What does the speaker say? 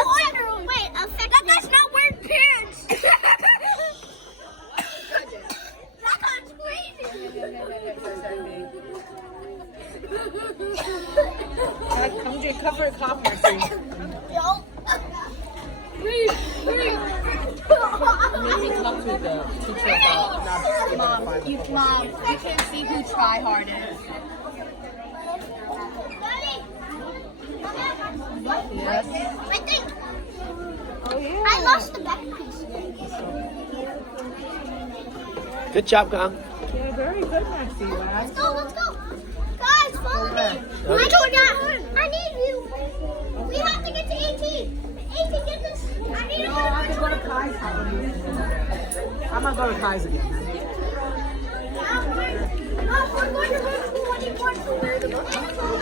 Wait, that guy's not wearing pants. That guy's crazy. Come drink cover a cup or something. Maybe talk to the teacher about not being able to find the Mom, you can see who try hardest. Yes. I think Oh yeah. I lost the back piece. Good job, Gang. Yeah, very good, Maxie. Let's go. Guys, follow me. I told you, I need you. We have to get to 18. 18, get this. I need No, I have to go to Kai's house. I'm gonna go to Kai's again. We're going to go to 24 to wear the book.